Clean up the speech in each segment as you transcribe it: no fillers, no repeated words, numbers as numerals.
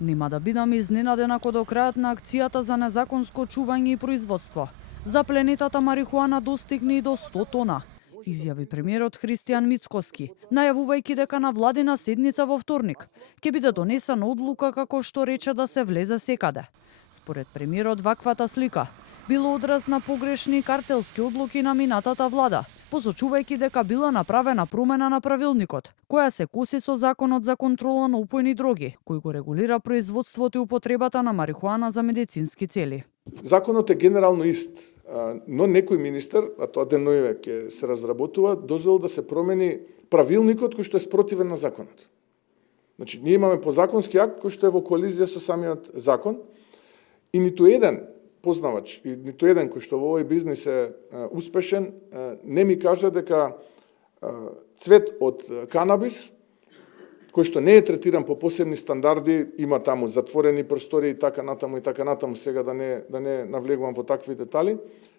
Нема да бидам изненадена ако до крајот на акцијата за незаконско чување и производство запленетата марихуана достигне и до 100 тона, изјави премиерот Христијан Мицкоски, најавувајќи дека на владина седница во вторник ќе биде донесена одлука како што рече да се влезе секаде. Според премиерот ваквата слика било одраз на погрешни картелски одлуки на минатата влада, посочувајќи дека била направена промена на правилникот, која се коси со Законот за контрола на опојни дроги, кој го регулира производството и употребата на марихуана за медицински цели. Законот е генерално ист, но некој министер, а тоа деноиве ќе се разработува, дозволил да се промени правилникот кој што е спротивен на законот. Значи, ние имаме подзаконски акт кој што е во колизија со самиот закон и ниту еден познавач и ниту еден кој што во овој бизнис е успешен не ми кажа дека цвет од канабис кој што не е третиран по посебни стандарди, има таму затворени простори и така натаму, сега да не навлегувам во такви детали,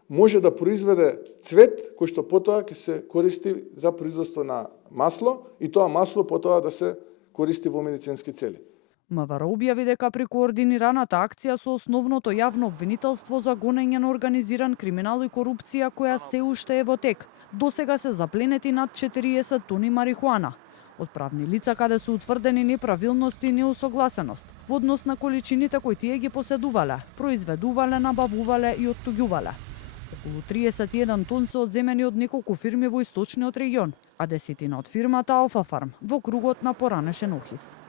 може да произведе цвет кој што потоа ќе се користи за производство на масло и тоа масло потоа да се користи во медицински цели. МВР објави дека при координираната акција со основното јавно обвинителство за гонење на организиран криминал и корупција која се уште е во тек, досега се запленети над 40 тони марихуана од правни лица каде се утврдени неправилности и неусогласеност во однос на количините кои тие ги поседувале, произведувале, набавувале и оттуѓувале. Околу 31 тон се одземени од неколку фирми во источниот регион, а десетина од фирмата Алфа Фарм во кругот на поранешен Охис.